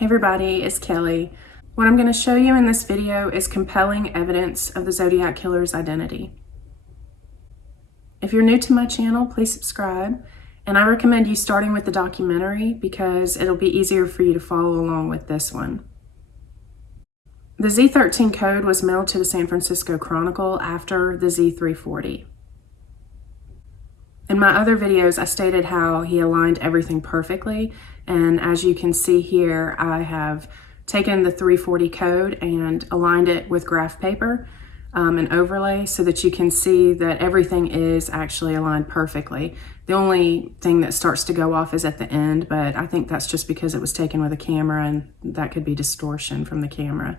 Hey everybody, it's Kelly. What I'm going to show you in this video is compelling evidence of the Zodiac Killer's identity. If you're new to my channel, please subscribe, and I recommend you starting with the documentary because it'll be easier for you to follow along with this one. The Z13 Code was mailed to the San Francisco Chronicle after the Z340. In my other videos, I stated how he aligned everything perfectly, and as you can see here, I have taken the 340 code and aligned it with graph paper and overlay so that you can see that everything is actually aligned perfectly. The only thing that starts to go off is at the end, but I think that's just because it was taken with a camera and that could be distortion from the camera.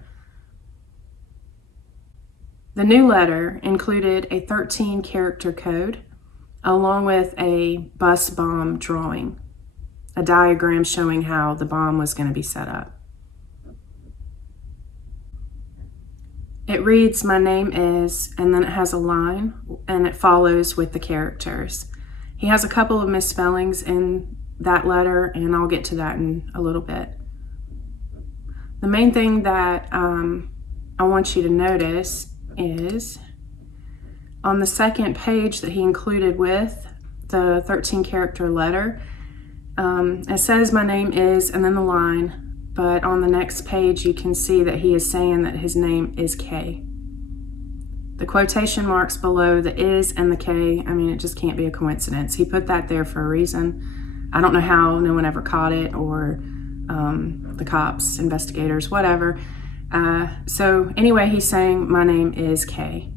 The new letter included a 13-character code along with a bus bomb drawing, a diagram showing how the bomb was going to be set up. It reads, "My name is," and then it has a line and it follows with the characters. He has a couple of misspellings in that letter, and I'll get to that in a little bit. The main thing that I want you to notice is on the second page that he included with the 13-character letter, it says "my name is" and then the line, but on the next page you can see that he is saying that his name is K. The quotation marks below the is and the K, I mean, it just can't be a coincidence. He put that there for a reason. I don't know how no one ever caught it, or the cops, investigators, whatever. So anyway, he's saying my name is K.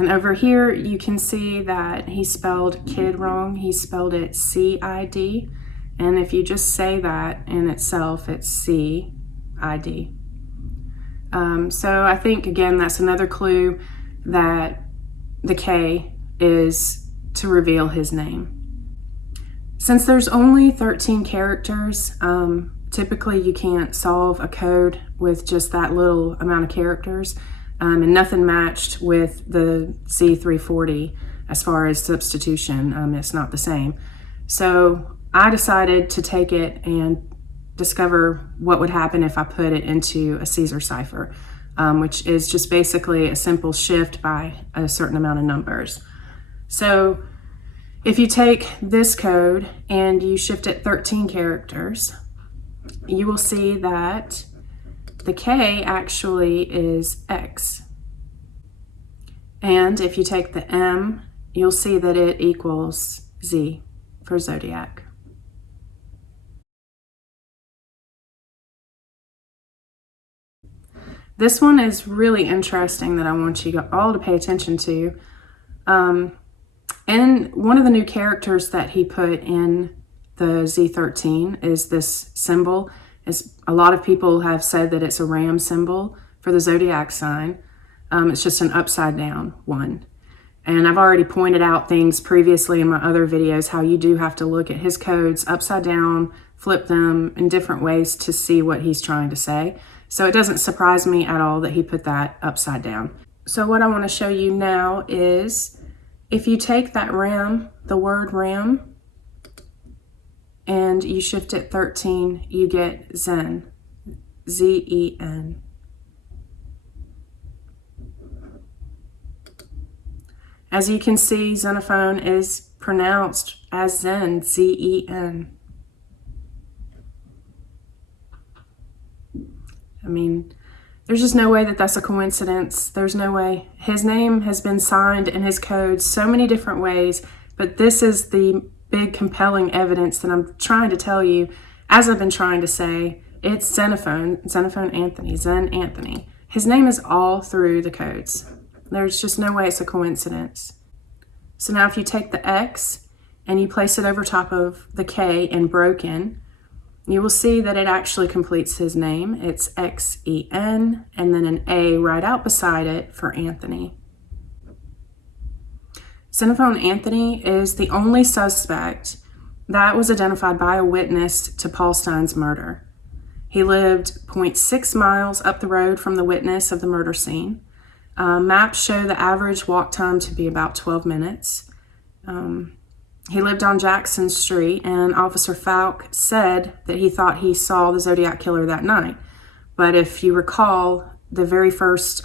And over here, you can see that he spelled kid wrong. He spelled it C-I-D. And if you just say that in itself, it's C-I-D. So I think, again, that's another clue that the K is to reveal his name. Since there's only 13 characters, typically you can't solve a code with just that little amount of characters. And nothing matched with the Z340 as far as substitution. It's not the same. So I decided to take it and discover what would happen if I put it into a Caesar cipher, which is just basically a simple shift by a certain amount of numbers. So if you take this code and you shift it 13 characters, you will see that the K actually is X. And if you take the M, you'll see that it equals Z for Zodiac. This one is really interesting that I want you all to pay attention to. And one of the new characters that he put in the Z13 is this symbol. A lot of people have said that it's a ram symbol for the zodiac sign. It's just an upside down one. And I've already pointed out things previously in my other videos how you do have to look at his codes upside down, flip them in different ways to see what he's trying to say. So it doesn't surprise me at all that he put that upside down. So what I want to show you now is if you take that ram, the word ram, and you shift it 13, you get Zen, Z-E-N. As you can see, Xenophone is pronounced as Zen, Z-E-N. I mean, there's just no way that that's a coincidence. There's no way. His name has been signed in his code so many different ways, but this is the big compelling evidence that I'm trying to tell you. As I've been trying to say, it's Xenophone Anthony, Zen Anthony. His name is all through the codes. There's just no way it's a coincidence. So now if you take the X and you place it over top of the K in broken, you will see that it actually completes his name. It's X-E-N and then an A right out beside it for Anthony. Xenophone Anthony is the only suspect that was identified by a witness to Paul Stine's murder. He lived 0.6 miles up the road from the witness of the murder scene. Maps show the average walk time to be about 12 minutes. He lived on Jackson Street, and Officer Falk said that he thought he saw the Zodiac Killer that night. But if you recall, the very first,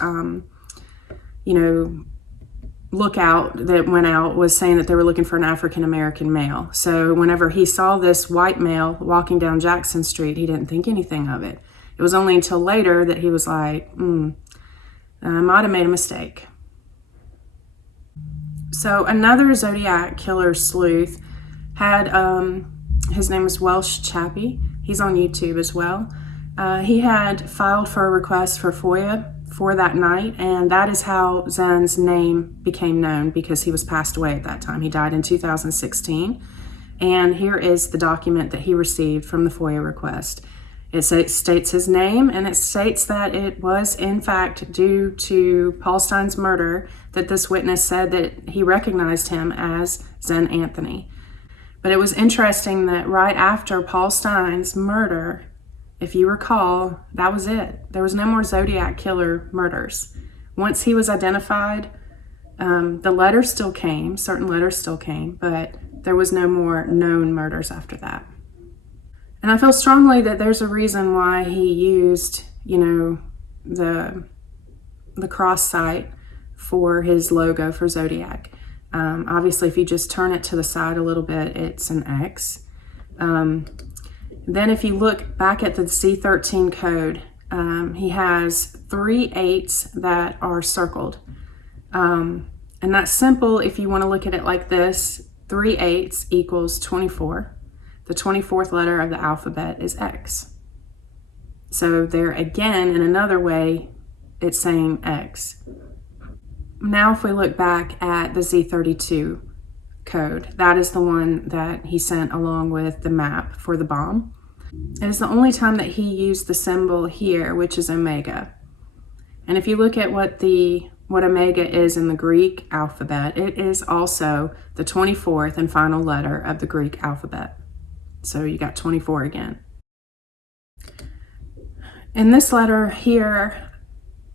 lookout that went out was saying that they were looking for an African-American male. So whenever he saw this white male walking down Jackson Street, he didn't think anything of it. It was only until later that he was like, I might have made a mistake. So another Zodiac Killer sleuth had, his name is Welsh Chappie. He's on YouTube as well. He had filed for a request for FOIA for that night, and that is how Zen's name became known, because he was passed away at that time. He died in 2016, and here is the document that he received from the FOIA request. It states his name, and it states that it was in fact due to Paul Stine's murder that this witness said that he recognized him as Zen Anthony. But it was interesting that right after Paul Stine's murder, if you recall, that was it. There was no more Zodiac Killer murders. Once he was identified, the letters still came, certain letters still came, but there was no more known murders after that. And I feel strongly that there's a reason why he used, the cross site for his logo for Zodiac. Obviously, if you just turn it to the side a little bit, it's an X. Then if you look back at the Z13 code, he has 3 8s that are circled. And that's simple if you want to look at it like this. 3 8s equals 24. The 24th letter of the alphabet is X. So there again, in another way, it's saying X. Now if we look back at the Z32 code, that is the one that he sent along with the map for the bomb. It is the only time that he used the symbol here, which is omega. And if you look at what omega is in the Greek alphabet, it is also the 24th and final letter of the Greek alphabet. So you got 24 again. In this letter here,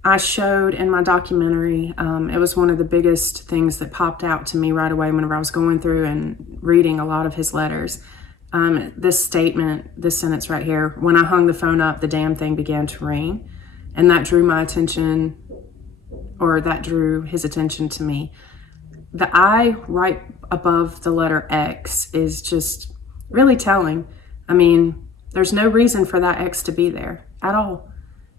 I showed in my documentary, it was one of the biggest things that popped out to me right away whenever I was going through and reading a lot of his letters. This statement, this sentence right here, when I hung the phone up, the damn thing began to ring. And that drew my attention, or that drew his attention to me. The I right above the letter X is just really telling. I mean, there's no reason for that X to be there at all.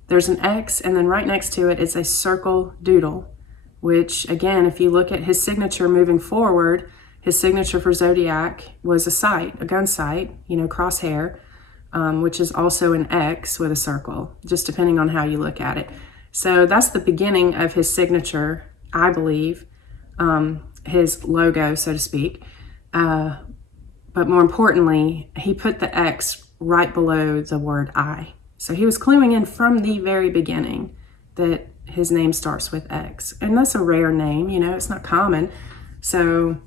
There's an X, and then right next to it is a circle doodle, which again, if you look at his signature moving forward, his signature for Zodiac was a sight, a gun sight, crosshair, which is also an X with a circle, just depending on how you look at it. So that's the beginning of his signature, I believe, his logo, so to speak. But more importantly, he put the X right below the word I. So he was cluing in from the very beginning that his name starts with X. And that's a rare name, it's not common. So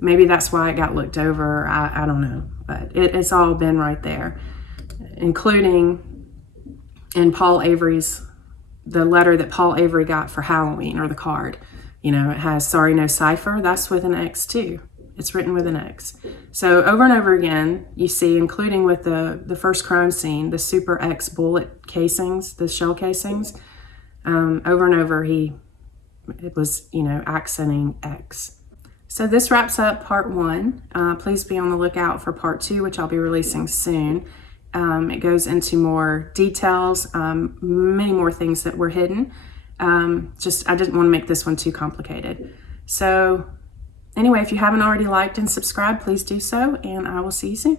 maybe that's why it got looked over. I don't know. But it's all been right there, including in Paul Avery's, the letter that Paul Avery got for Halloween, or the card. It has sorry, no cipher. That's with an X too. It's written with an X. So over and over again, you see, including with the first crime scene, the Super X bullet casings, the shell casings, over and over, it was, accenting X. So this wraps up part 1. Please be on the lookout for part 2, which I'll be releasing soon. It goes into more details, many more things that were hidden. I didn't want to make this one too complicated. So anyway, if you haven't already liked and subscribed, please do so, and I will see you soon.